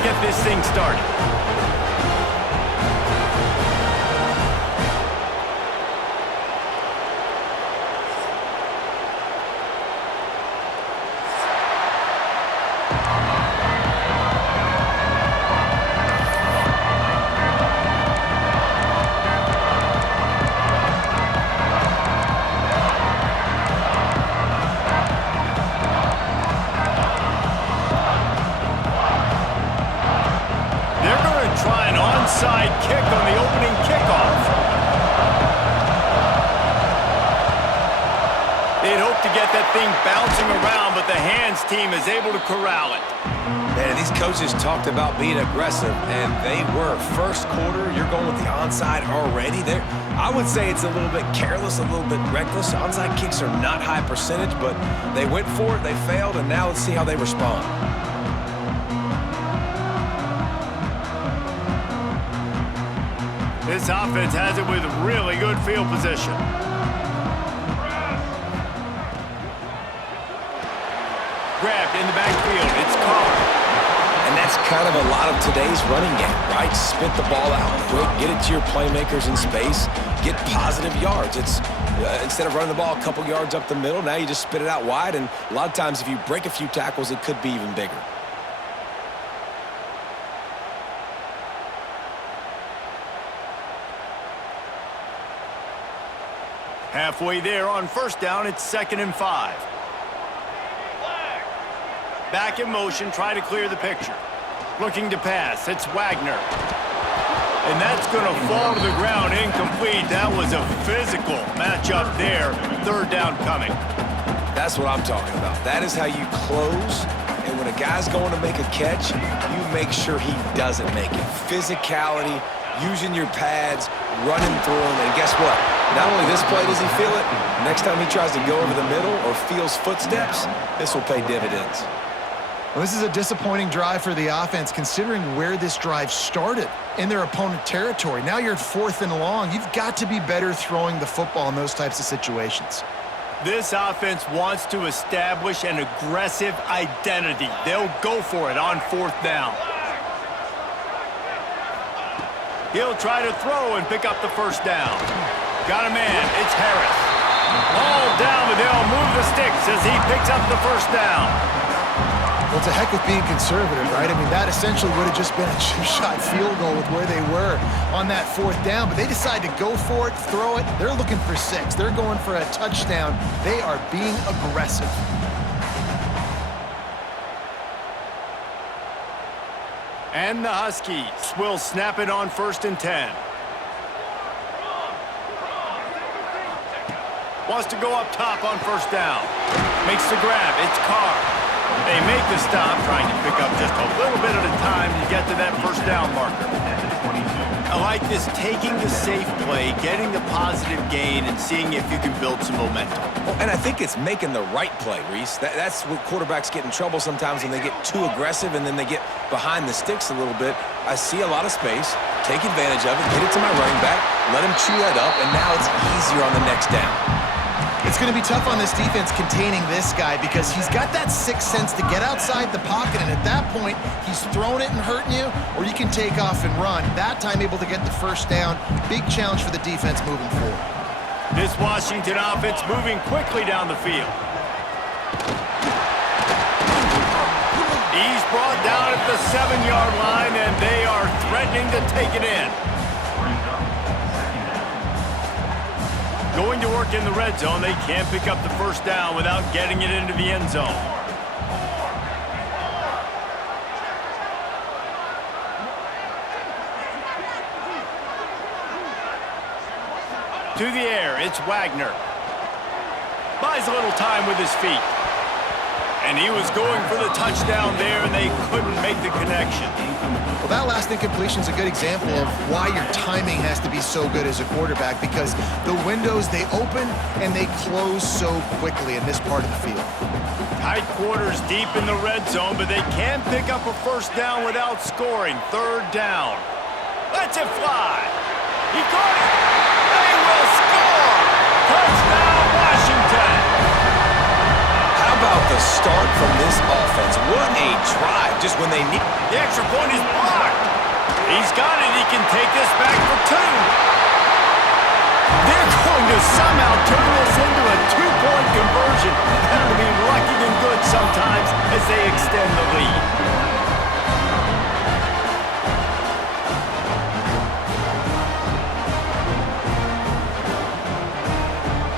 let's get this thing started. Onside kick on the opening kickoff. They'd hope to get that thing bouncing around, but the hands team is able to corral it. Man, these coaches talked about being aggressive, and they were. First quarter, you're going with the onside already. I would say it's a little bit careless, a little bit reckless. Onside kicks are not high percentage, but they went for it, they failed, and now let's see how they respond. This offense has it with really good field position. Grabbed in the backfield. It's Carr. And that's kind of a lot of today's running game, right? Spit the ball out quick, get it to your playmakers in space, get positive yards. It's instead of running the ball a couple yards up the middle, now you just spit it out wide, and a lot of times if you break a few tackles, it could be even bigger. Halfway there on first down, it's 2nd and 5. Back in motion, try to clear the picture. Looking to pass, it's Wagner. And that's going to fall to the ground, incomplete. That was a physical matchup there. 3rd down coming. That's what I'm talking about. That is how you close, and when a guy's going to make a catch, you make sure he doesn't make it. Physicality, using your pads, running through them, and guess what? Not only this play does he feel it, next time he tries to go over the middle or feels footsteps, this will pay dividends. Well, this is a disappointing drive for the offense, considering where this drive started in their opponent territory. Now you're at 4th and long. You've got to be better throwing the football in those types of situations. This offense wants to establish an aggressive identity. They'll go for it on 4th down. He'll try to throw and pick up the 1st down. Got a man. It's Harris. All down, but they'll move the sticks as he picks up the 1st down. Well, it's a heck of being conservative, right? I mean, that essentially would have just been a two-shot field goal with where they were on that 4th down, but they decide to go for it, throw it. They're looking for 6. They're going for a touchdown. They are being aggressive. And the Huskies will snap it on 1st and 10. Wants to go up top on 1st down. Makes the grab. It's Carr. They make the stop, trying to pick up just a little bit at a time to get to that 1st down marker. I like this, taking the safe play, getting the positive gain, and seeing if you can build some momentum. Well, and I think it's making the right play, Reese. That's what quarterbacks get in trouble sometimes when they get too aggressive and then they get behind the sticks a little bit. I see a lot of space, take advantage of it, get it to my running back, let him chew that up, and now it's easier on the next down. It's going to be tough on this defense containing this guy because he's got that sixth sense to get outside the pocket, and at that point, he's throwing it and hurting you, or you can take off and run. That time able to get the 1st down. Big challenge for the defense moving forward. This Washington offense moving quickly down the field. He's brought down at the 7-yard line, and they are threatening to take it in. Going to work in the red zone, they can't pick up the 1st down without getting it into the end zone. To the air, it's Wagner. Buys a little time with his feet. And he was going for the touchdown there, and they couldn't make the connection. Well, that last incompletion is a good example of why your timing has to be so good as a quarterback, because the windows, they open and they close so quickly in this part of the field. Tight quarters deep in the red zone, but they can pick up a 1st down without scoring. 3rd down. Lets it fly. He caught it. They will score. Touchdown, Washington. How about the start from this offense? What a drive just when they need... The extra point is blocked. He's got it. He can take this back for two. They're going to somehow turn this into a two-point conversion. Better to be lucky than good sometimes as they extend the lead.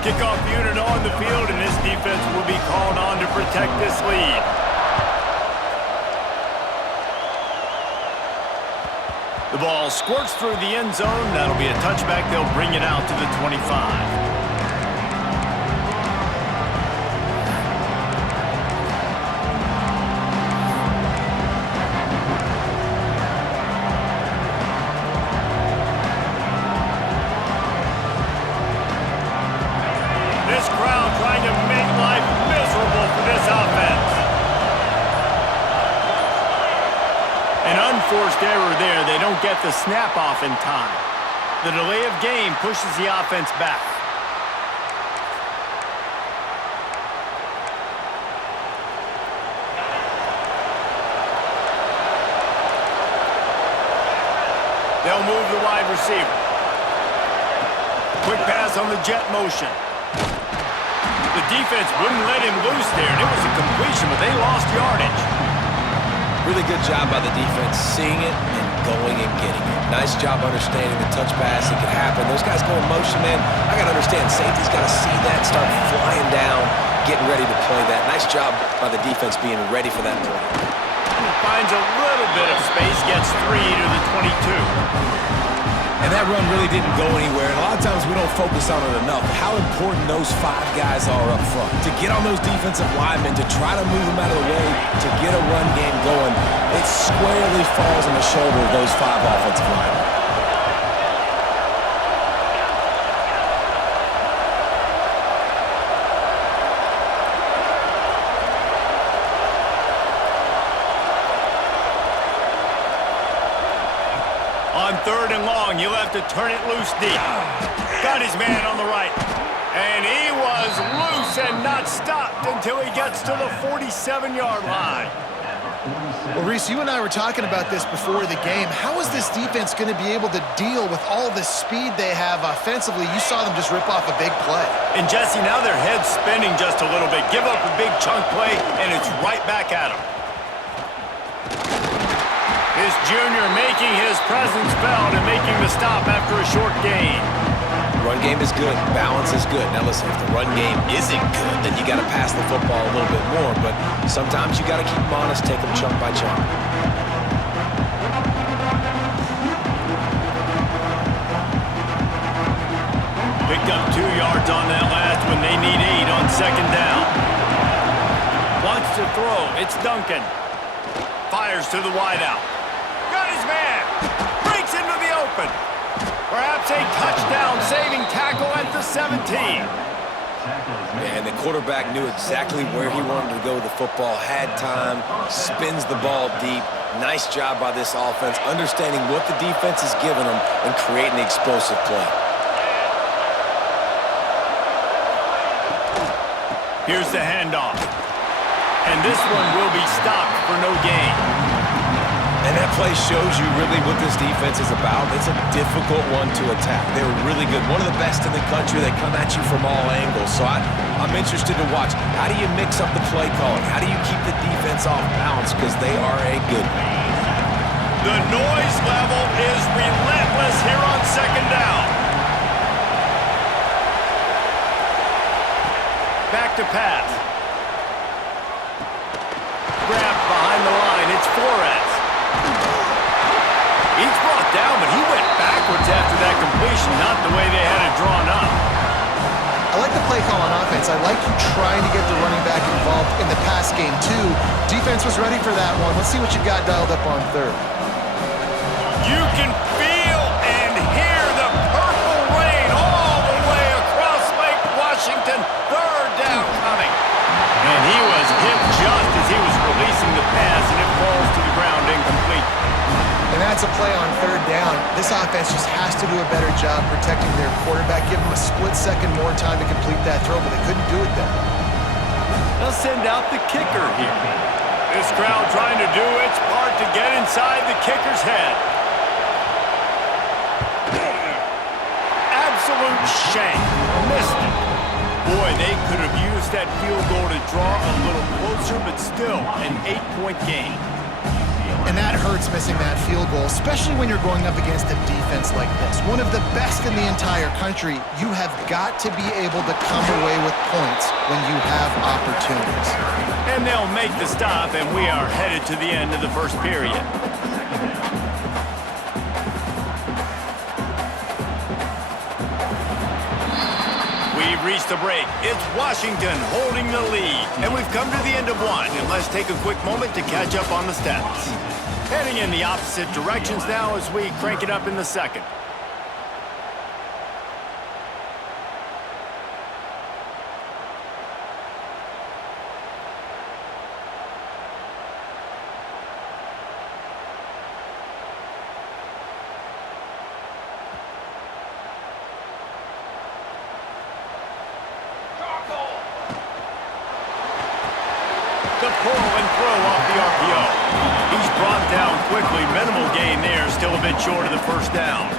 Kickoff unit on the field, and this defense will be called on to protect this lead. The ball squirts through the end zone. That'll be a touchback. They'll bring it out to the 25. This crowd trying to make life miserable for this offense. An unforced error there. They don't get the snap off in time. The delay of game pushes the offense back. They'll move the wide receiver. Quick pass on the jet motion. The defense wouldn't let him loose there, and it was a completion, but they lost yardage. Really good job by the defense, seeing it and going and getting it. Nice job understanding the touch pass. It could happen. Those guys go in motion, man. I got to understand, safety's got to see that, start flying down, getting ready to play that. Nice job by the defense being ready for that play. Finds a little bit of space, gets 3 to the 22. And that run really didn't go anywhere. And a lot of times we don't focus on it enough. How important those 5 guys are up front. To get on those defensive linemen, to try to move them out of the way, to get a run game going, it squarely falls on the shoulder of those 5 offensive linemen. On 3rd and long, you'll have to turn it loose deep. Got his man on the right. And he was loose and not stopped until he gets to the 47-yard line. Well, Reese, you and I were talking about this before the game. How is this defense going to be able to deal with all the speed they have offensively? You saw them just rip off a big play. And Jesse, now their head's spinning just a little bit. Give up a big chunk play, and it's right back at them. This junior making his presence felt and making the stop after a short gain. Run game is good. Balance is good. Now listen, if the run game isn't good, then you got to pass the football a little bit more. But sometimes you got to keep them honest, take them chunk by chunk. Picked up 2 yards on that last one. They need 8 on 2nd down. Wants to throw. It's Duncan. Fires to the wideout. Got his man. Breaks into the open. Perhaps a touchdown-saving tackle at the 17. And the quarterback knew exactly where he wanted to go with the football, had time, spins the ball deep. Nice job by this offense, understanding what the defense is giving them and creating the explosive play. Here's the handoff. And this one will be stopped for no gain. And that play shows you really what this defense is about. It's a difficult one to attack. They're really good. One of the best in the country. They come at you from all angles. So I'm interested to watch. How do you mix up the play calling? How do you keep the defense off balance? Because they are a good one. The noise level is relentless here on 2nd down. Back to pass. Grabbed behind the line. It's Flores. He's brought down, but he went backwards after that completion, not the way they had it drawn up. I like the play call on offense. I like you trying to get the running back involved in the pass game, too. Defense was ready for that one. Let's see what you got dialed up on 3rd. You can feel and hear the purple rain all the way across Lake Washington. 3rd down coming. And he was hit just as he was releasing the pass, and it falls to the ground incomplete. And that's a play on 3rd down. This offense just has to do a better job protecting their quarterback. Give them a split second more time to complete that throw, but they couldn't do it then. They'll send out the kicker here. This crowd trying to do its part to get inside the kicker's head. Absolute shank. Missed it. Boy, they could have used that field goal to draw a little closer, but still an 8-point game. And that hurts missing that field goal, especially when you're going up against a defense like this. One of the best in the entire country. You have got to be able to come away with points when you have opportunities. And they'll make the stop, and we are headed to the end of the first period. We've reached the break. It's Washington holding the lead. And we've come to the end of one. And let's take a quick moment to catch up on the stats. Heading in the opposite directions now as we crank it up in the second. The pull and throw off the RPO. He's brought down quickly. Minimal gain there. Still a bit short of the first down.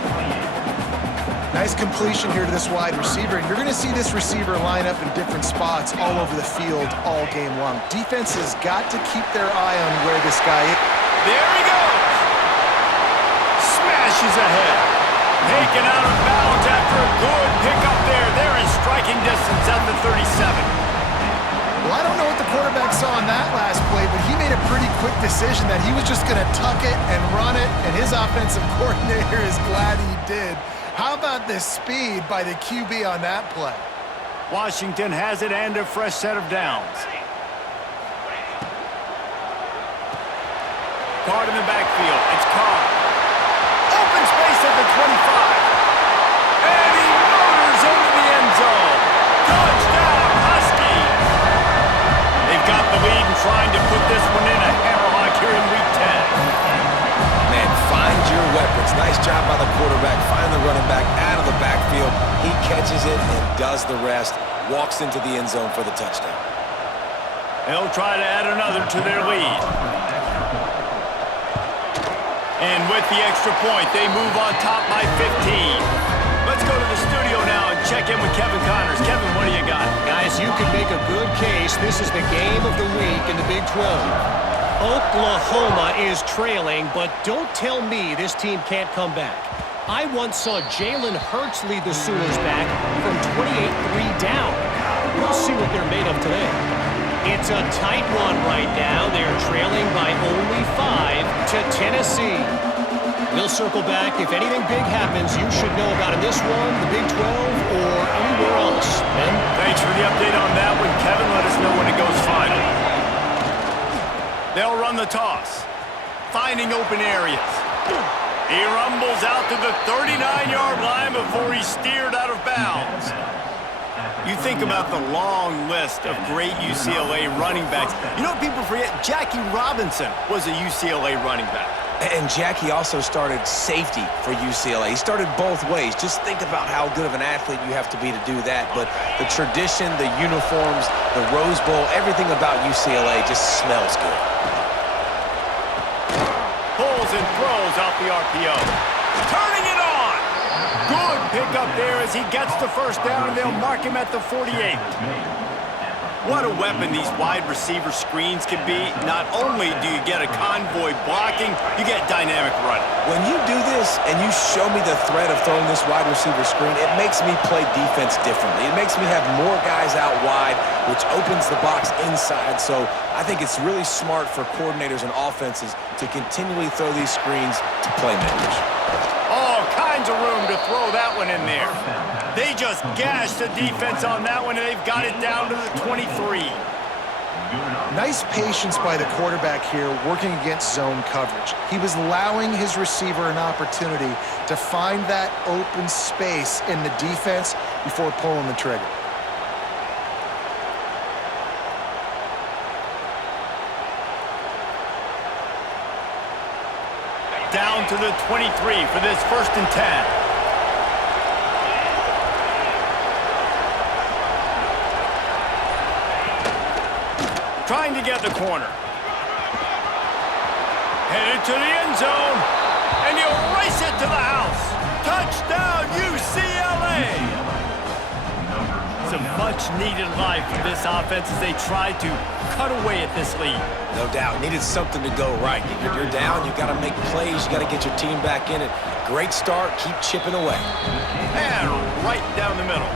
Nice completion here to this wide receiver. And you're going to see this receiver line up in different spots all over the field all game long. Defense has got to keep their eye on where this guy is. There he goes. Smashes ahead. Taken out of bounds after a good pickup there. They're in striking distance at the 37. Well, I don't know what the quarterback saw on that last play, but he made a pretty quick decision that he was just going to tuck it and run it, and his offensive coordinator is glad he did. How about the speed by the QB on that play? Washington has it and a fresh set of downs. Card in the backfield. It's Carr. Open space at the 25. And he motors into the end zone. Touchdown, Huskies. They've got the lead and trying to put this one in a hammerlock here in Week 10. Man, find your weapons. Nice job by the quarterback. Find the running back out of the backfield. He catches it and does the rest. Walks into the end zone for the touchdown. They'll try to add another to their lead. And with the extra point, they move on top by 15. Let's go to the studio now and check in with Kevin Connors. Kevin, what do you got? Guys, you can make a good case. This is the game of the week in the Big 12. Oklahoma is trailing, but don't tell me this team can't come back. I once saw Jalen Hurts lead the Sooners back from 28-3 down. We'll see what they're made of today. It's a tight one right now. They're trailing by only 5 to Tennessee. We'll circle back. If anything big happens, you should know about in this one, the Big 12, or anywhere else. Ben? Thanks for the update on that one, Kevin. Let us know when it goes final. They'll run the toss, finding open areas. He rumbles out to the 39-yard line before he's steered out of bounds. You think about the long list of great UCLA running backs. You know, people forget, Jackie Robinson was a UCLA running back. And Jackie also started safety for UCLA. He started both ways. Just think about how good of an athlete you have to be to do that. But the tradition, the uniforms, the Rose Bowl, everything about UCLA just smells good. Pulls and throws off the RPO. Turning it on. Good pickup there as he gets the first down, and they'll mark him at the 48. What a weapon these wide receiver screens can be. Not only do you get a convoy blocking, you get dynamic running. When you do this and you show me the threat of throwing this wide receiver screen, it makes me play defense differently. It makes me have more guys out wide, which opens the box inside. So I think it's really smart for coordinators and offenses to continually throw these screens to playmakers. All kinds of room to throw that one in there. They just gashed the defense on that one, and they've got it down to the 23. Nice patience by the quarterback here working against zone coverage. He was allowing his receiver an opportunity to find that open space in the defense before pulling the trigger. Down to the 23 for this 1st and 10. Trying to get the corner. Headed to the end zone. And he'll race it to the house. Touchdown, UCLA! Some much-needed life for this offense as they try to cut away at this lead. No doubt. Needed something to go right. You're down. You got to make plays. You got to get your team back in it. Great start. Keep chipping away. And right down the middle.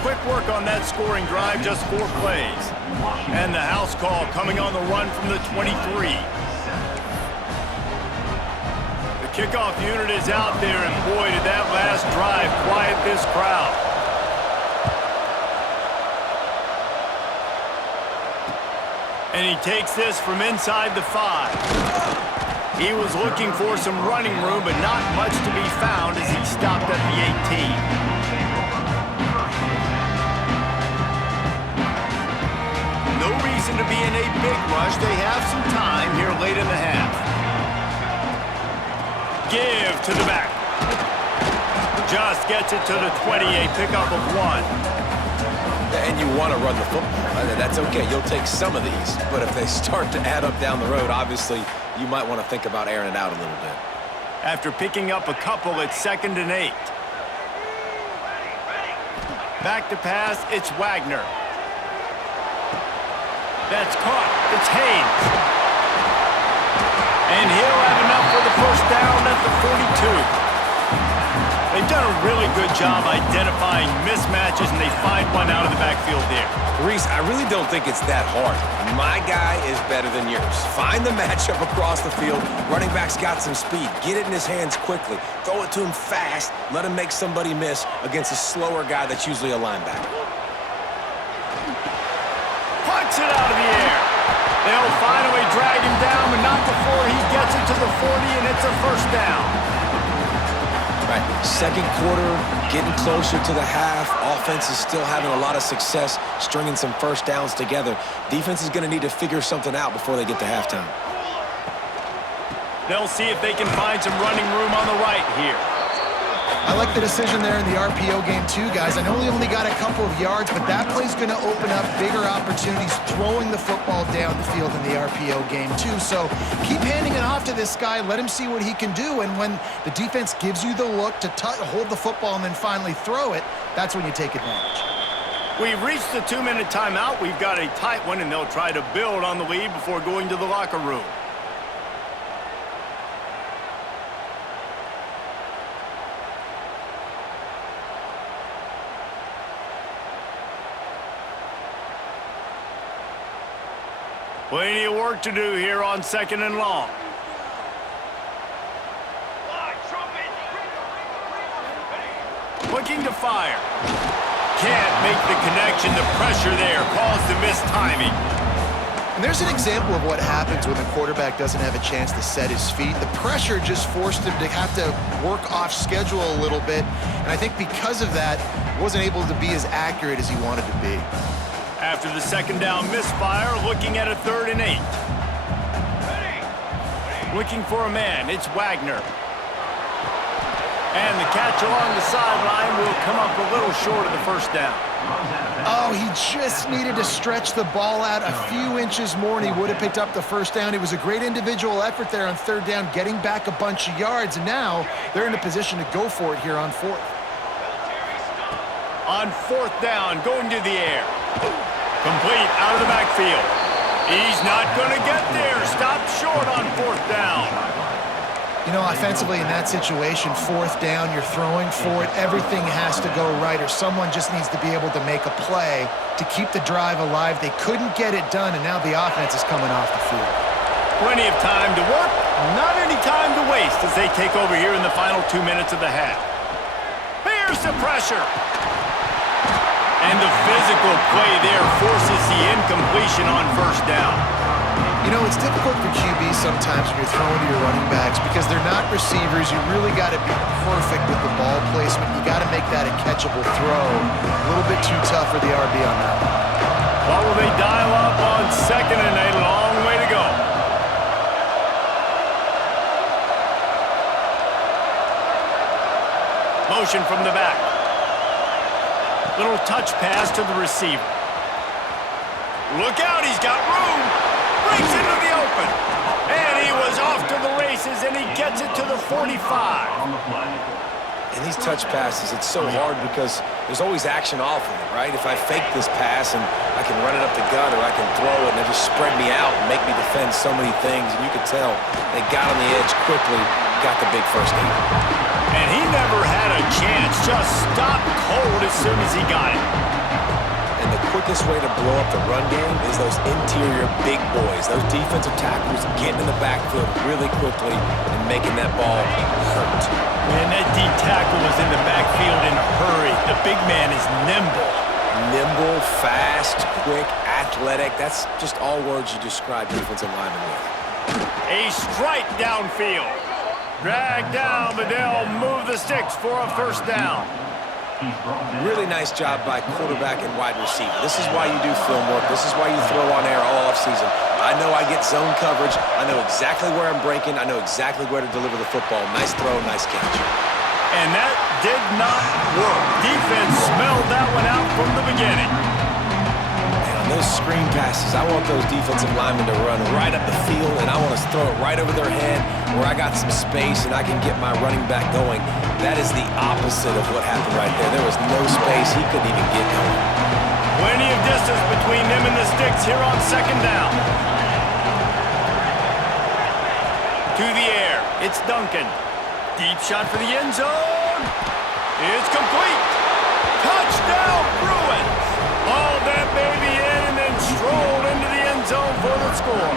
Quick work on that scoring drive, just 4 plays. And the house call coming on the run from the 23. The kickoff unit is out there, and boy, did that last drive quiet this crowd. And he takes this from inside the 5. He was looking for some running room, but not much to be found as he stopped at the 18. No reason to be in a big rush. They have some time here late in the half. Give to the back. Just gets it to the 20, a pickup of 1. And you want to run the football. That's okay. You'll take some of these. But if they start to add up down the road, obviously, you might want to think about airing it out a little bit. After picking up a couple, it's 2nd and 8. Back to pass, it's Wagner. That's caught. It's Haynes. And he'll have enough for the first down at the 42. They've done a really good job identifying mismatches, and they find one out of the backfield there. Reese, I really don't think it's that hard. My guy is better than yours. Find the matchup across the field. Running back's got some speed. Get it in his hands quickly. Throw it to him fast. Let him make somebody miss against a slower guy that's usually a linebacker. Puts it out of the air. They'll finally drag him down, but not before he gets it to the 40, and it's a first down. Right. Second quarter, getting closer to the half. Offense is still having a lot of success stringing some first downs together. Defense is going to need to figure something out before they get to halftime. They'll see if they can find some running room on the right here. I like the decision there in the RPO game too, guys. I know he only got a couple of yards, but that play's going to open up bigger opportunities throwing the football down the field in the RPO game too. So keep handing it off to this guy. Let him see what he can do. And when the defense gives you the look to hold the football and then finally throw it, that's when you take advantage. We've reached the 2-minute timeout. We've got a tight one, and they'll try to build on the lead before going to the locker room. Plenty of work to do here on 2nd and long. Looking to fire. Can't make the connection. The pressure there caused the missed timing. And there's an example of what happens when the quarterback doesn't have a chance to set his feet. The pressure just forced him to have to work off schedule a little bit. And I think because of that, wasn't able to be as accurate as he wanted to be. After the 2nd down misfire, looking at a 3rd and 8. Looking for a man, it's Wagner. And the catch along the sideline will come up a little short of the first down. Oh, he just needed to stretch the ball out a few inches more, and he would have picked up the first down. It was a great individual effort there on 3rd down, getting back a bunch of yards, and now they're in a position to go for it here on 4th. On 4th down, going to the air. Complete out of the backfield. He's not going to get there. Stopped short on 4th down. You know, offensively in that situation, 4th down, you're throwing for it. Everything has to go right, or someone just needs to be able to make a play to keep the drive alive. They couldn't get it done, and now the offense is coming off the field. Plenty of time to work, not any time to waste as they take over here in the final 2 minutes of the half. Here's the pressure. And the physical play there forces the incompletion on 1st down. You know, it's difficult for QBs sometimes when you're throwing to your running backs because they're not receivers. You really got to be perfect with the ball placement. You got to make that a catchable throw. A little bit too tough for the RB on that one. Well, will they dial up on 2nd and a long way to go? Motion from the back. Little touch pass to the receiver. Look out, he's got room. Breaks into the open. And he was off to the races, and he gets it to the 45. And these touch passes, it's so hard because there's always action off of it, right? If I fake this pass and I can run it up the gut or I can throw it and it just spread me out and make me defend so many things, and you could tell they got on the edge quickly, got the big first down. And he never had a chance, just stopped cold as soon as he got it. And the quickest way to blow up the run game is those interior big boys, those defensive tackles getting in the backfield really quickly and making that ball hurt. Man, that D tackle was in the backfield in a hurry. The big man is nimble. Nimble, fast, quick, athletic. That's just all words you describe defensive linemen with. A strike downfield. Drag down, but they'll move the sticks for a first down. Really nice job by quarterback and wide receiver. This is why you do film work. This is why you throw on air all offseason. I know I get zone coverage. I know exactly where I'm breaking. I know exactly where to deliver the football. Nice throw, nice catch. And that did not work. Defense smelled that one out from the beginning. And on those screen passes, I want those defensive linemen to run right up the field, and I want to throw it right over their head where I got some space and I can get my running back going. That is the opposite of what happened right there. There was no space. He couldn't even get going. Plenty of distance between them and the sticks here on second down. To the air. It's Duncan. Deep shot for the end zone. It's complete. Touchdown, Bruins. Hauled that baby in and then strolled into the end zone for the score.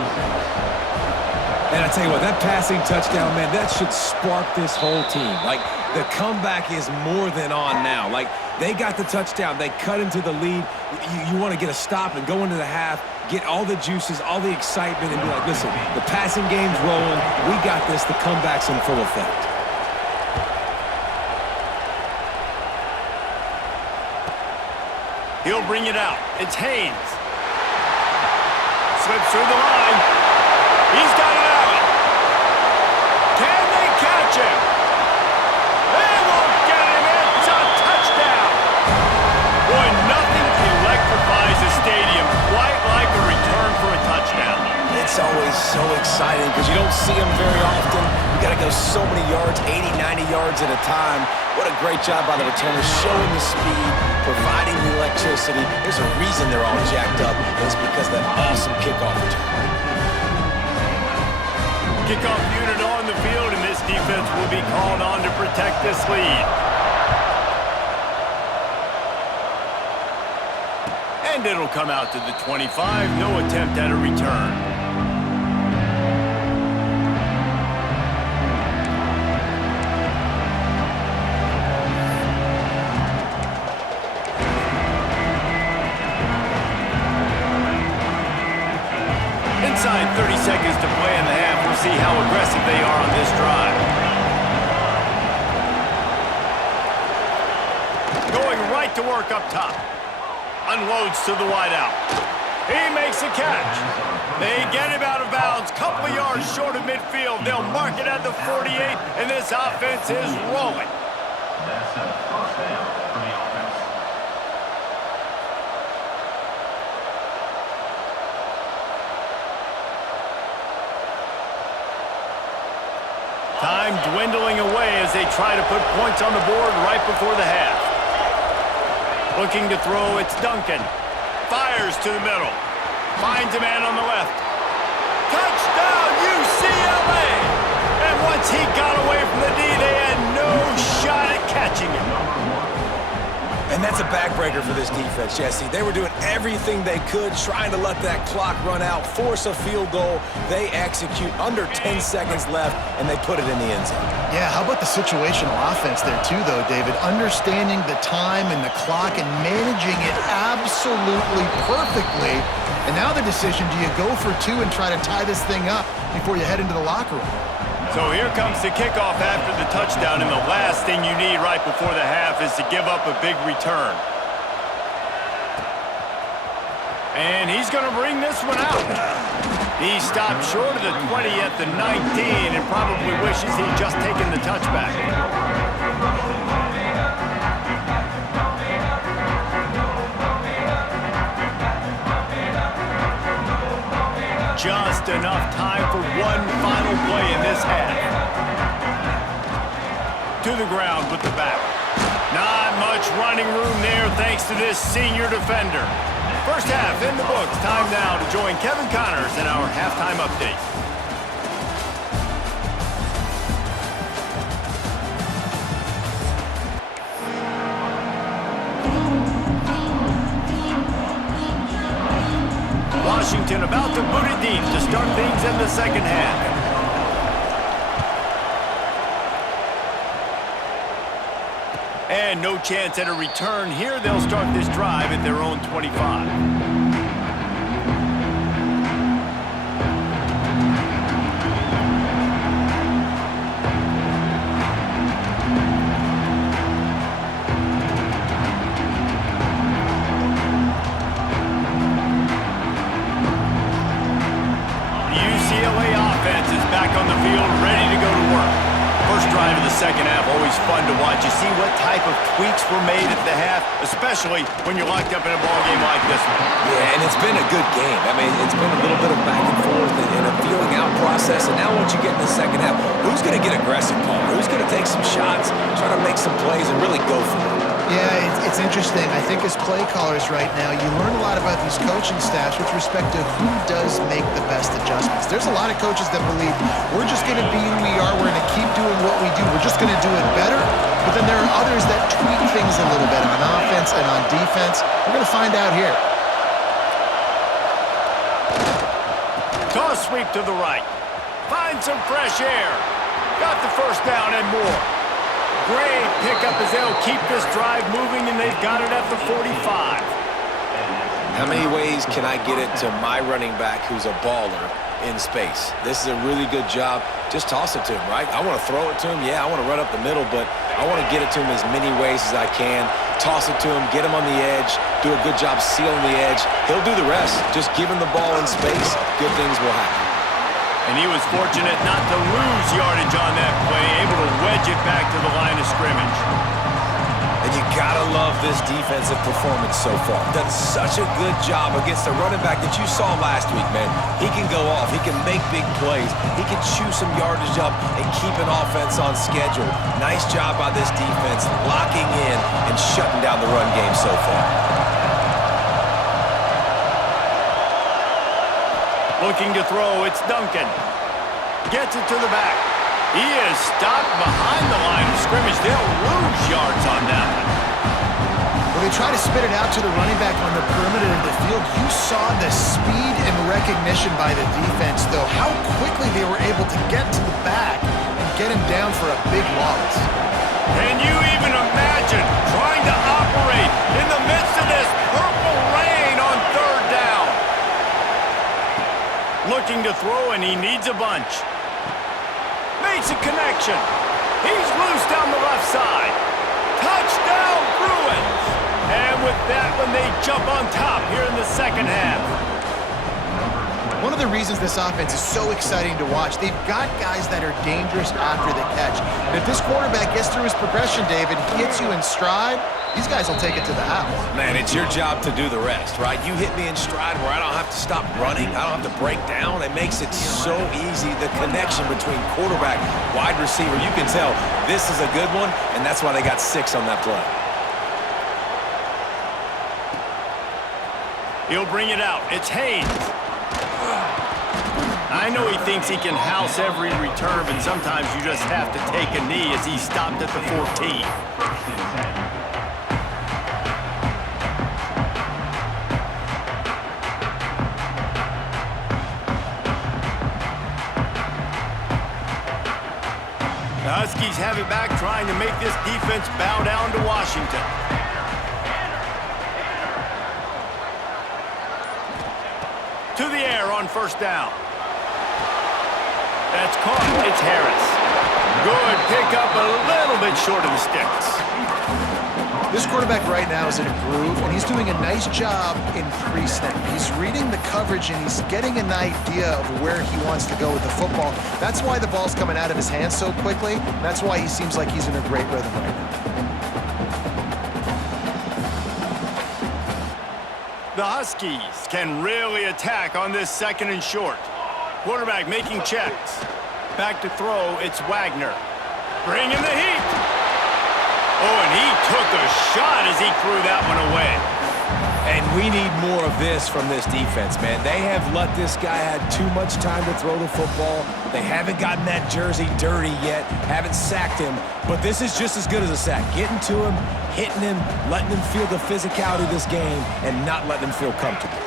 And I tell you what, that passing touchdown, man, that should spark this whole team. Like, the comeback is more than on now. Like, they got the touchdown. They cut into the lead. You want to get a stop and go into the half, get all the juices, all the excitement, and be like, listen, the passing game's rolling. We got this. The comeback's in full effect. He'll bring it out. It's Haynes. Slips through the line. He's got it out. Can they catch him? They won't get him. It's a touchdown. Boy, nothing electrifies a stadium quite like a return for a touchdown. It's always so exciting because you don't see them very often. You got to go so many yards, 80, 90 yards at a time. What a great job by the returners, showing the speed, providing the electricity. There's a reason they're all jacked up, and it's because of that awesome kickoff return. Kickoff unit on the field, and this defense will be called on to protect this lead. And it'll come out to the 25. No attempt at a return. Inside 30 seconds to play in the half. We'll see how aggressive they are on this drive. Going right to work up top. Unloads to the wideout. He makes a catch. They get him out of bounds. Couple of yards short of midfield. They'll mark it at the 48, and this offense is rolling. That's a first down for the offense. Time dwindling away as they try to put points on the board right before the half. Looking to throw, it's Duncan. Fires to the middle. Finds a man on the left. Touchdown, UCLA! And once he got away from the D, they had no shot at catching him. And that's a backbreaker for this defense, Jesse. They were doing everything they could, trying to let that clock run out, force a field goal. They execute under 10 seconds left, and they put it in the end zone. Yeah, how about the situational offense there too, though, David? Understanding the time and the clock and managing it absolutely perfectly. And now the decision, do you go for two and try to tie this thing up before you head into the locker room? So here comes the kickoff after the touchdown, and the last thing you need right before the half is to give up a big return. And he's going to bring this one out. He stopped short of the 20 at the 19 and probably wishes he'd just taken the touchback. just enough time for one final play in this half. To the ground with the back. Not much running room there thanks to this senior defender. First half in the books. Time now to join Kevin Connors in our halftime update. Washington about to boot it deep to start things in the second half. And no chance at a return here. They'll start this drive at their own 25. Second half, always fun to watch. You see what type of tweaks were made at the half, especially when you're locked up in a ball game like this one. Yeah, and it's been a good game. I mean, it's been a little bit of back and forth and a feeling out process. And now once you get in the second half, who's going to get aggressive, Paul? Who's going to take some shots, try to make some plays, and really go for it? Yeah, it's interesting. I think as play callers right now, you learn a lot about these coaching staffs with respect to who does make the best adjustments. There's a lot of coaches that believe we're just going to be who we are. We're going to keep doing what we do. We're just going to do it better. But then there are others that tweak things a little bit on offense and on defense. We're going to find out here. Toss sweep to the right. Find some fresh air. Got the first down and more. Great pickup as they'll keep this drive moving, and they've got it at the 45. How many ways can I get it to my running back who's a baller in space? This is a really good job. Just toss it to him, right? I want to throw it to him. Yeah, I want to run up the middle, but I want to get it to him as many ways as I can. Toss it to him, get him on the edge, do a good job sealing the edge. He'll do the rest. Just give him the ball in space. Good things will happen. And he was fortunate not to lose yardage on that play, able to wedge it back to the line of scrimmage. And you gotta love this defensive performance so far. Done such a good job against a running back that you saw last week, man. He can go off. He can make big plays. He can chew some yardage up and keep an offense on schedule. Nice job by this defense, locking in and shutting down the run game so far. Looking to throw, it's Duncan. Gets it to the back. He is stopped behind the line of scrimmage. They'll lose yards on that one. Well, they try to spit it out to the running back on the perimeter of the field. You saw the speed and recognition by the defense, though. How quickly they were able to get to the back and get him down for a big loss. Can you even imagine trying to operate in the midst of this purple rain on third down? Looking to throw, and he needs a bunch. Makes a connection. He's loose down the left side. Touchdown, Bruins! And with that one, they jump on top here in the second half. One of the reasons this offense is so exciting to watch, they've got guys that are dangerous after the catch. And if this quarterback gets through his progression, David, hits you in stride, these guys will take it to the house. Man, it's your job to do the rest, right? You hit me in stride where I don't have to stop running. I don't have to break down. It makes it so easy. The connection between quarterback, wide receiver, you can tell this is a good one, and that's why they got 6 on that play. He'll bring it out. It's Haynes. I know he thinks he can house every return, but sometimes you just have to take a knee as he stopped at the 14. The Huskies have it back, trying to make this defense bow down to Washington. To the air on first down. That's caught. It's Harris. Good pickup, a little bit short of the sticks. This quarterback right now is in a groove, and he's doing a nice job in pre-snap. He's reading the coverage, and he's getting an idea of where he wants to go with the football. That's why the ball's coming out of his hands so quickly. That's why he seems like he's in a great rhythm right now. The Huskies can really attack on this second and short. Quarterback making checks. Back to throw, it's Wagner. Bringing the heat. Oh, and he took a shot as he threw that one away. And we need more of this from this defense, man. They have let this guy have too much time to throw the football. They haven't gotten that jersey dirty yet, haven't sacked him. But this is just as good as a sack. Getting to him, hitting him, letting him feel the physicality of this game, and not letting him feel comfortable.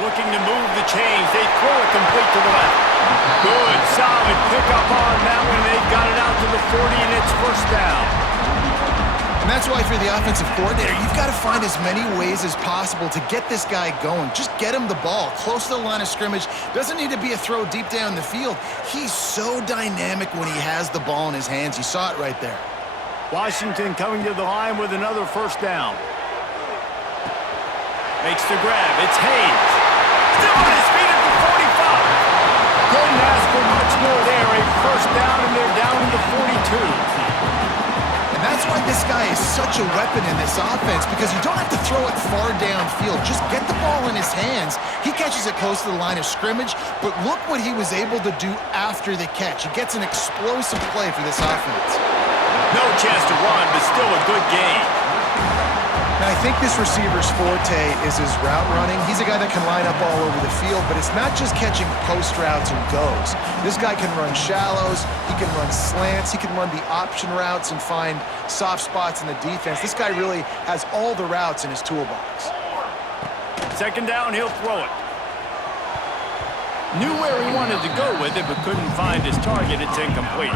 Looking to move the chains. They throw it complete to the left. Good, solid pickup on that one. They've got it out to the 40, and it's first down. And that's why for the offensive coordinator, you've got to find as many ways as possible to get this guy going. Just get him the ball close to the line of scrimmage. Doesn't need to be a throw deep down the field. He's so dynamic when he has the ball in his hands. You saw it right there. Washington coming to the line with another first down. Makes the grab. It's Hayes. Still on his feet at the 45. Couldn't ask for much more there. A first down, and they're down to the 42. And that's why this guy is such a weapon in this offense, because you don't have to throw it far downfield. Just get the ball in his hands. He catches it close to the line of scrimmage, but look what he was able to do after the catch. He gets an explosive play for this offense. No chance to run, but still a good game. Now, I think this receiver's forte is his route running. He's a guy that can line up all over the field, but it's not just catching post routes and goes. This guy can run shallows, he can run slants, he can run the option routes and find soft spots in the defense. This guy really has all the routes in his toolbox. Second down, he'll throw it. Knew where he wanted to go with it, but couldn't find his target. It's incomplete.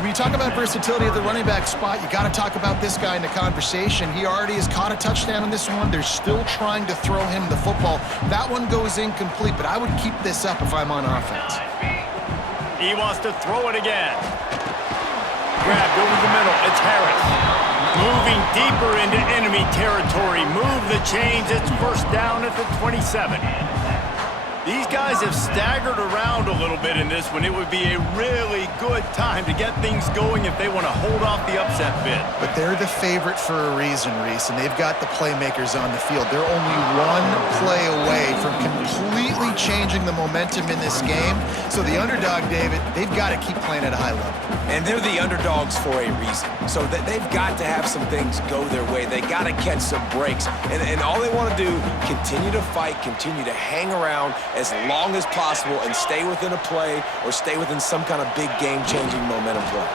When you talk about versatility at the running back spot, you got to talk about this guy in the conversation. He already has caught a touchdown on this one. They're still trying to throw him the football. That one goes incomplete, but I would keep this up if I'm on offense. He wants to throw it again. Grabbed over the middle. It's Harris. Moving deeper into enemy territory. Move the chains. It's first down at the 27. These guys have staggered around a little bit in this one. It would be a really good time to get things going if they want to hold off the upset bid. But they're the favorite for a reason, Reese, and they've got the playmakers on the field. They're only one play away from completely changing the momentum in this game. So the underdog, David, they've got to keep playing at a high level. And they're the underdogs for a reason. So that they've got to have some things go their way. They got to catch some breaks. And all they want to do, continue to fight, continue to hang around as long as possible and stay within a play or stay within some kind of big game-changing momentum play.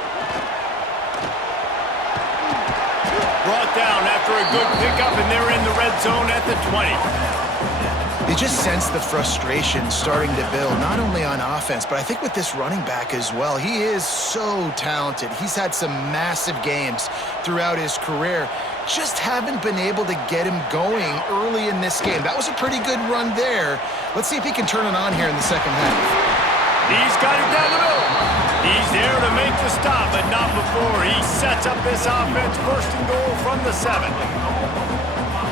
Brought down after a good pickup, and they're in the red zone at the 20. You just sense the frustration starting to build, not only on offense, but I think with this running back as well. He is so talented. He's had some massive games throughout his career. Just haven't been able to get him going early in this game. That was a pretty good run there. Let's see if he can turn it on here in the second half. He's got it down the middle. He's there to make the stop, but not before. He sets up this offense first and goal from the 7.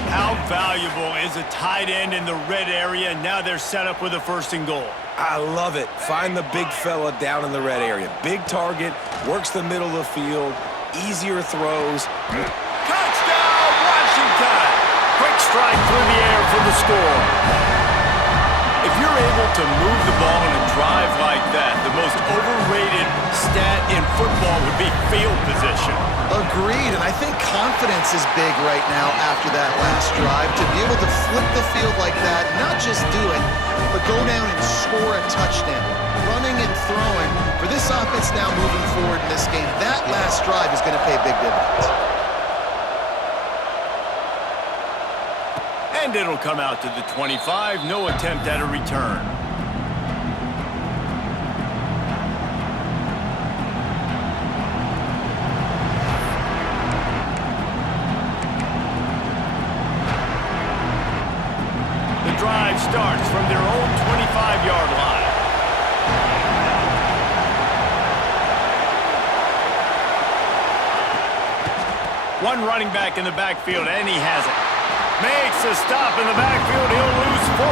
How valuable is a tight end in the red area? Now they're set up with a first and goal. I love it. Find the big fella down in the red area. Big target, works the middle of the field, easier throws. Touchdown, Washington! Quick strike through the air for the score. If you're able to move the ball in a drive like that, the most overrated stat in football would be field position. Agreed, and I think confidence is big right now after that last drive. To be able to flip the field like that, not just do it, but go down and score a touchdown. Running and throwing. For this offense now moving forward in this game, that last drive is going to pay big dividends. And it'll come out to the 25. No attempt at a return. The drive starts from their own 25-yard line. One running back in the backfield, and he has it. Makes a stop in the backfield. He'll lose 4.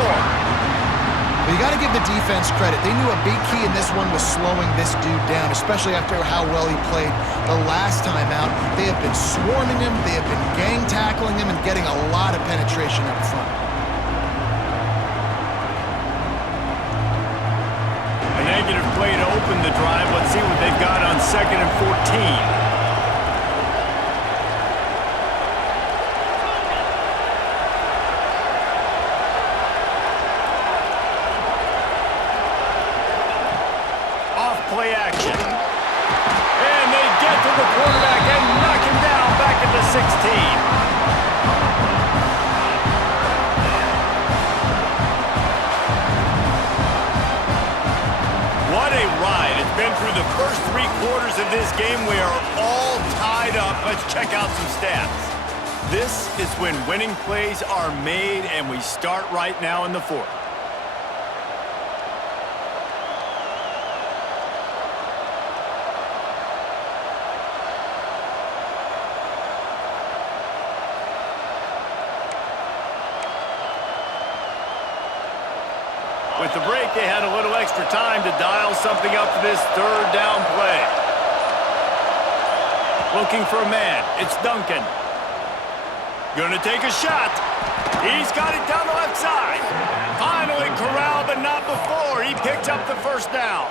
But you got to give the defense credit. They knew a big key in this one was slowing this dude down, especially after how well he played the last time out. They have been swarming him. They have been gang tackling him and getting a lot of penetration up front. negative play to open the drive. Let's see what they've got on 2nd and 14. Play action. And they get to the quarterback and knock him down back at the 16. What a ride. It's been through the first 3 quarters of this game. We are all tied up. Let's check out some stats. This is when winning plays are made, and we start right now in the 4th. With the break, they had a little extra time to dial something up for this 3rd down play. Looking for a man. It's Duncan. Gonna take a shot. He's got it down the left side. Finally corralled, but not before. He picked up the 1st down.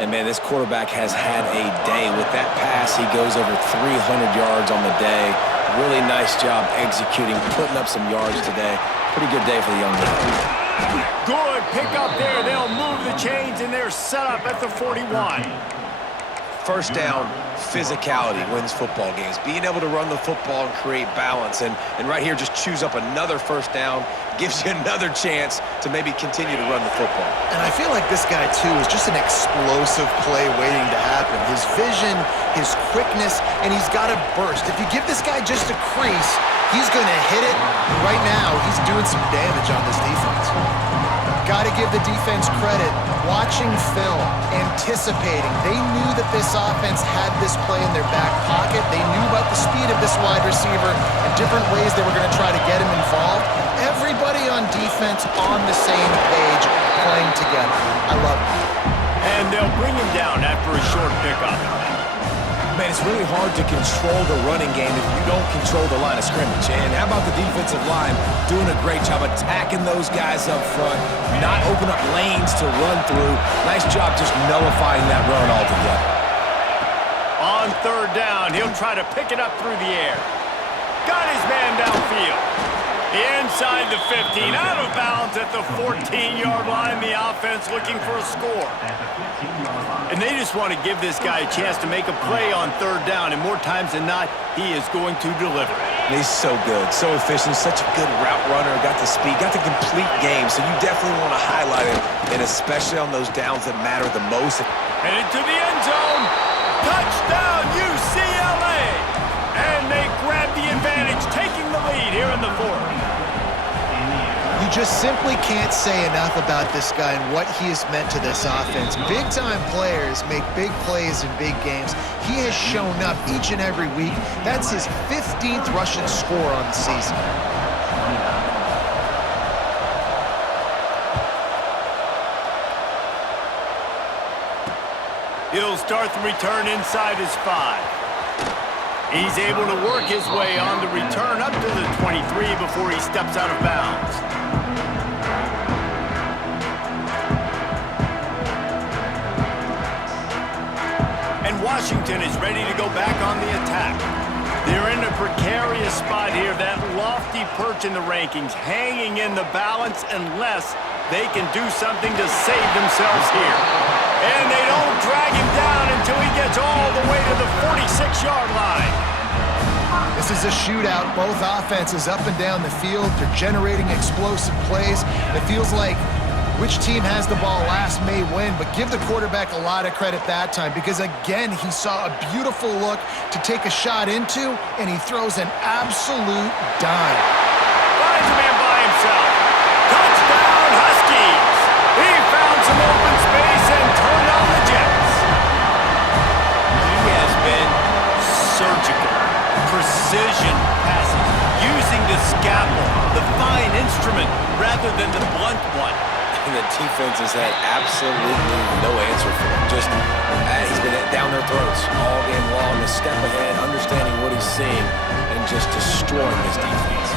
And, man, this quarterback has had a day. With that pass, he goes over 300 yards on the day. Really nice job executing, putting up some yards today. Pretty good day for the young man. Good pick up there. They'll move the chains, and they're set up at the 41. 1st down, physicality wins football games. Being able to run the football and create balance. And right here, just choose up another 1st down. Gives you another chance to maybe continue to run the football. And I feel like this guy, too, is just an explosive play waiting to happen. His vision, his quickness, and he's got a burst. If you give this guy just a crease, he's going to hit it. Right now, he's doing some damage on this defense. Got to give the defense credit. Watching film, anticipating. They knew that this offense had this play in their back pocket. They knew about the speed of this wide receiver and different ways they were going to try to get him involved. Everybody on defense on the same page, playing together. I love it. And they'll bring him down after a short pickup. Man, it's really hard to control the running game if you don't control the line of scrimmage. And how about the defensive line doing a great job attacking those guys up front, not open up lanes to run through. Nice job just nullifying that run altogether. On 3rd down, he'll try to pick it up through the air. Got his man downfield. Inside the 15, out of bounds at the 14-yard line. The offense looking for a score. And they just want to give this guy a chance to make a play on 3rd down, and more times than not, he is going to deliver. He's so good, so efficient, such a good route runner, got the speed, got the complete game, so you definitely want to highlight him, and especially on those downs that matter the most. Headed to the end zone. Touchdown, UCLA! And they grab the advantage, taking the lead here in the 4th. You just simply can't say enough about this guy and what he has meant to this offense. Big-time players make big plays in big games. He has shown up each and every week. That's his 15th rushing score on the season. He'll start the return inside his 5. He's able to work his way on the return up to the 23 before he steps out of bounds. And Washington is ready to go back on the attack. They're in a precarious spot here, that lofty perch in the rankings, hanging in the balance unless they can do something to save themselves here. And they don't drag him down until he gets all the way to the 46-yard line. This is a shootout. Both offenses up and down the field. They're generating explosive plays. It feels like which team has the ball last may win, but give the quarterback a lot of credit that time because, again, he saw a beautiful look to take a shot into, and he throws an absolute dime. Finds a man by himself. Touchdown, Huskies! He found some open space and turned on the Jets. He has been surgical, precision passes, using the scalpel, the fine instrument, rather than the blunt one. And the defense has had absolutely no answer for him. Just, he's been down their throats all game long, a step ahead, understanding what he's seeing, and just destroying this defense.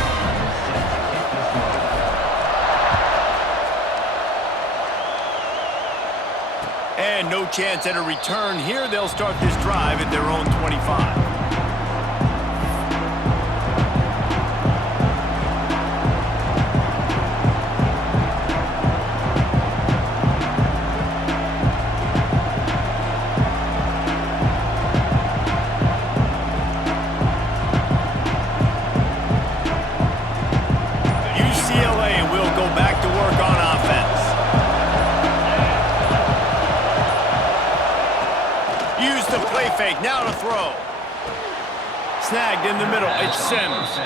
no chance at a return here. They'll start this drive at their own 25. UCLA will go back to work on offense. Use the play fake, now to throw. Snagged in the middle, it's Sims.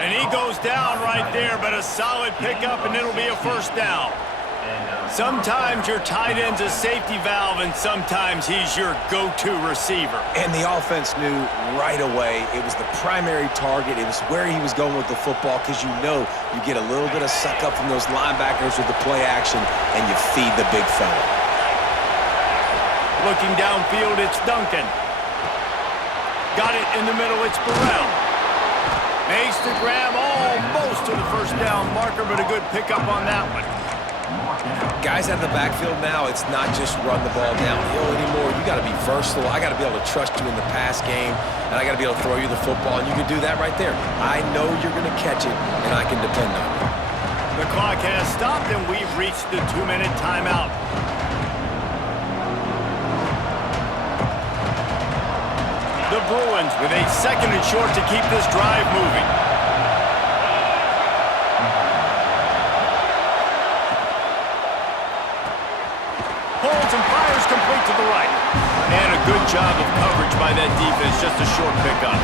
And he goes down right there, but a solid pickup, and it'll be a first down. Sometimes your tight end's a safety valve, and sometimes he's your go-to receiver. And the offense knew right away it was the primary target. It was where he was going with the football, because you know you get a little bit of suck up from those linebackers with the play action, and you feed the big fella. Looking downfield, it's Duncan. Got it in the middle, it's Burrell. Makes the grab almost to the first down marker, but a good pickup on that one. Guys out of the backfield now, it's not just run the ball downhill anymore. You got to be versatile. I got to be able to trust you in the pass game, and I got to be able to throw you the football, and you can do that right there. I know you're going to catch it, and I can depend on you. The clock has stopped, and we've reached the 2-minute timeout. The Bruins with a second and short to keep this drive moving. Holds and fires complete to the right. And a good job of coverage by that defense, just a short pickup.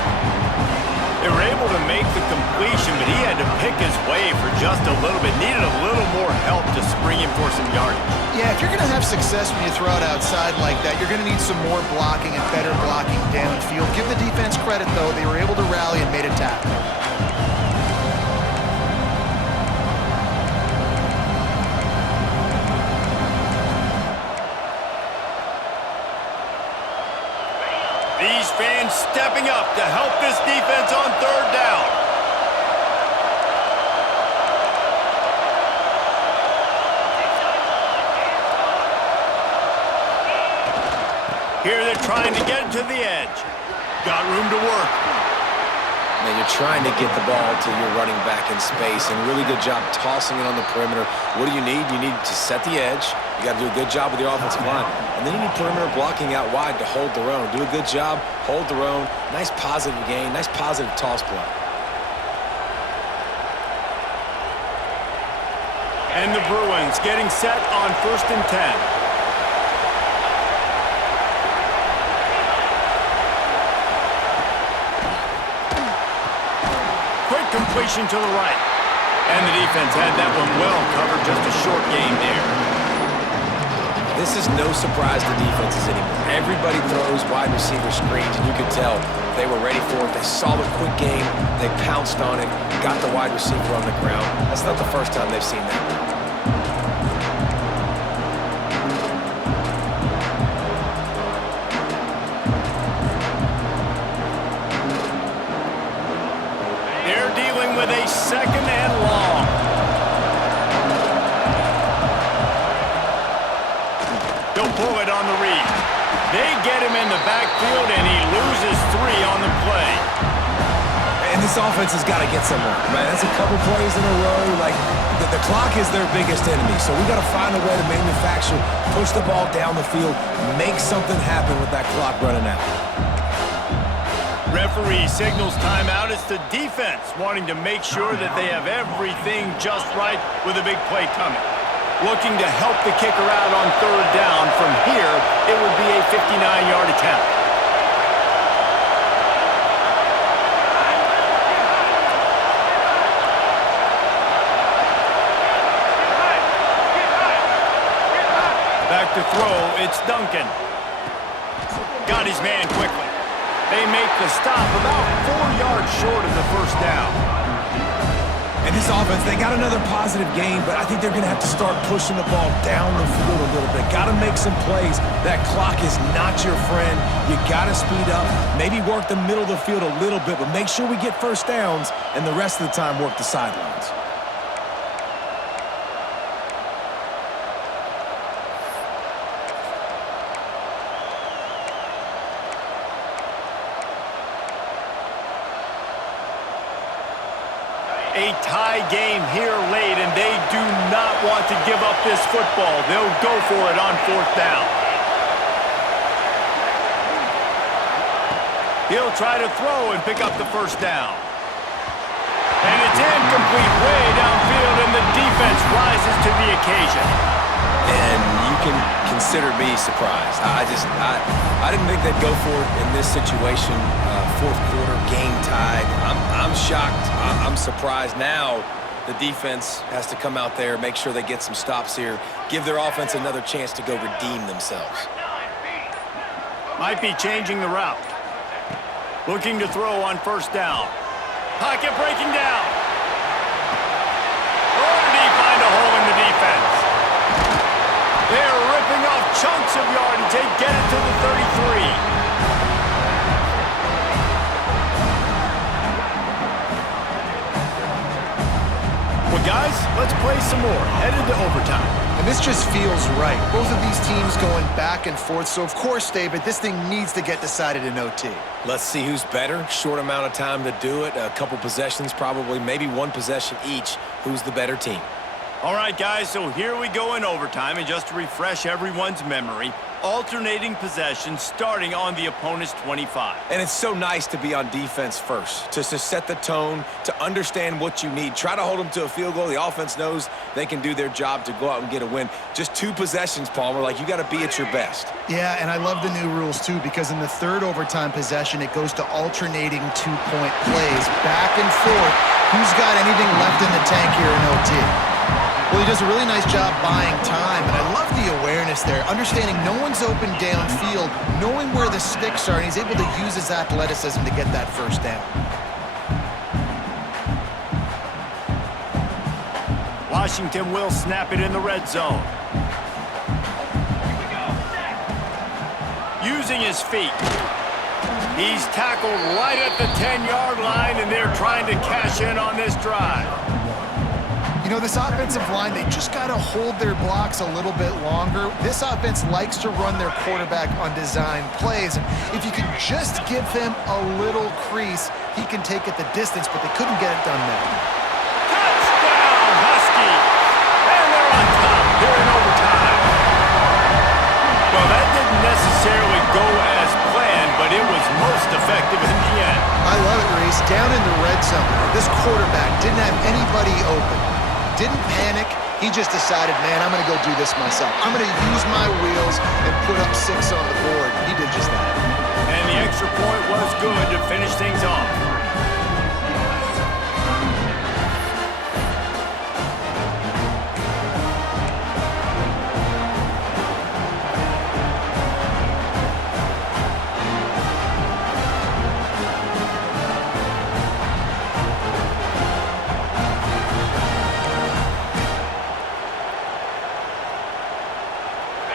They were able to make the completion, but he had to pick his way for just a little bit. Needed a little more help to spring him for some yardage. Yeah, if you're going to have success when you throw it outside like that, you're going to need some more blocking and better blocking downfield. Give the defense credit, though. They were able to rally and made a tackle. These fans stepping up to help this defense on third down. Here they're trying to get it to the edge. Got room to work. Man, you're trying to get the ball to your running back in space, and really good job tossing it on the perimeter. What do you need? You need to set the edge. You got to do a good job with your offensive line. And then you need perimeter blocking out wide to hold their own. Do a good job, hold their own. Nice positive gain, nice positive toss play. And the Bruins getting set on 1st and 10. Completion to the right. And the defense had that one well covered, just a short game there. This is no surprise to defenses anymore. Everybody throws wide receiver screens, and you could tell they were ready for it. They saw the quick game. They pounced on it, got the wide receiver on the ground. That's not the first time they've seen that. With a second and long. They'll pull it on the read. They get him in the backfield, and he loses 3 on the play. And this offense has got to get somewhere, man. That's a couple plays in a row. Like, the clock is their biggest enemy, so we got to find a way to manufacture, push the ball down the field, make something happen with that clock running out. Referee signals timeout. It's the defense wanting to make sure that they have everything just right with a big play coming. Looking to help the kicker out on third down. From here, it would be a 59-yard attempt. Back to throw, it's Duncan. Got his man quickly. They make the stop about 4 yards short of the first down. And this offense, they got another positive game, but I think they're going to have to start pushing the ball down the field a little bit. Got to make some plays. That clock is not your friend. You got to speed up, maybe work the middle of the field a little bit, but make sure we get first downs, and the rest of the time work the sidelines. A tie game here late, and they do not want to give up this football. They'll go for it on 4th down. He'll try to throw and pick up the 1st down. And it's incomplete way downfield, and the defense rises to the occasion. And you can consider me surprised. I didn't think they'd go for it in this situation. 4th quarter, game tied. I'm shocked. I'm surprised. Now the defense has to come out there, make sure they get some stops here, give their offense another chance to go redeem themselves. Might be changing the route. Looking to throw on 1st down. Pocket breaking down. Or did he find a hole in the defense? They're ripping off chunks of yardage. They get it to the 33. Well, guys, let's play some more. Headed to overtime. And this just feels right. Both of these teams going back and forth. So, of course, David, this thing needs to get decided in OT. Let's see who's better. Short amount of time to do it. A couple possessions, probably, maybe one possession each. Who's the better team? All right, guys, so here we go in overtime. And just to refresh everyone's memory, alternating possessions starting on the opponent's 25. And it's so nice to be on defense first, to set the tone, to understand what you need. Try to hold them to a field goal. The offense knows they can do their job to go out and get a win. Just 2 possessions, Palmer. Like, you got to be at your best. Yeah, and I love the new rules, too, because in the 3rd overtime possession, it goes to alternating 2-point plays, back and forth. Who's got anything left in the tank here in OT? Well, he does a really nice job buying time, and I love the awareness there, understanding no one's open downfield, knowing where the sticks are, and he's able to use his athleticism to get that 1st down. Washington will snap it in the red zone. Using his feet. He's tackled right at the 10-yard line, and they're trying to cash in on this drive. You know, this offensive line, they just got to hold their blocks a little bit longer. This offense likes to run their quarterback on design plays. And if you can just give him a little crease, he can take it the distance, but they couldn't get it done there. Touchdown, Husky! And they're on top here in overtime. Well, that didn't necessarily go as planned, but it was most effective in the end. I love it, Reese. Down in the red zone, this quarterback didn't have anybody open. Didn't panic. He just decided, man, I'm going to go do this myself. I'm going to use my wheels and put up 6 on the board. He did just that. And the extra point was good to finish things off.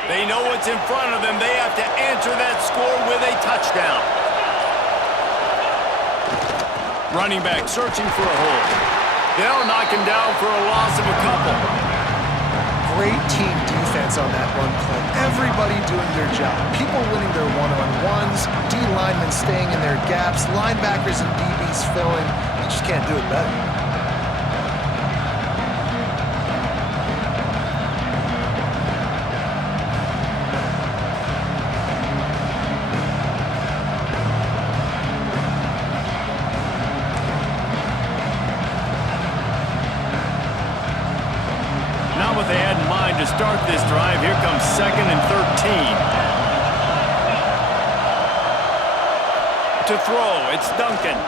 They know what's in front of them. They have to answer that score with a touchdown. Running back searching for a hole. They'll knock him down for a loss of a couple. Great team defense on that run play. Everybody doing their job. People winning their one-on-ones. D linemen staying in their gaps. Linebackers and DBs filling. You just can't do it better. What they had in mind to start this drive. Here comes 2nd and 13. To throw, it's Duncan.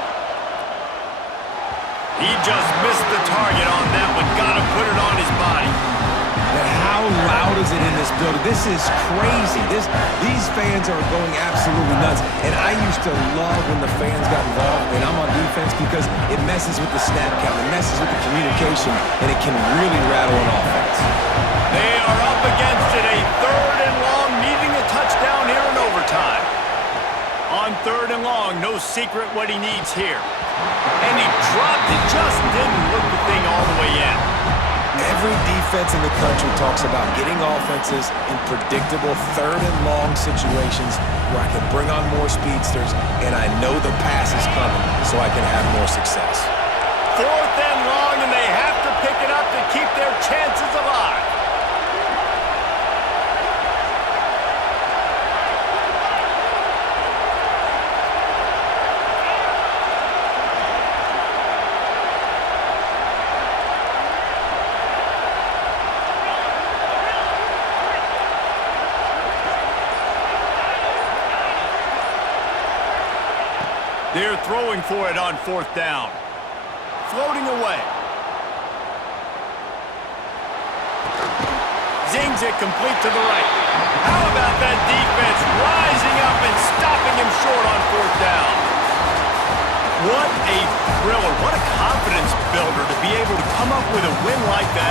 He just missed the target on that one. Got to put it on his body. And how loud is it in this building? This is crazy. These fans are going absolutely nuts. And I used to love when the fans got involved, and I'm on defense, because it messes with the snap count, it messes with the communication, and it can really rattle an offense. They are up against it, a 3rd and long, needing a touchdown here in overtime. On 3rd and long, no secret what he needs here. And he dropped it, just didn't look the thing all the way in. Every defense in the country talks about getting offenses in predictable 3rd and long situations where I can bring on more speedsters and I know the pass is coming so I can have more success. 4th and long. pick it up to keep their chances alive. They're throwing for it on fourth down. Floating away. Zings it complete to the right. How about that defense rising up and stopping him short on fourth down? What a thriller. What a confidence builder to be able to come up with a win like that.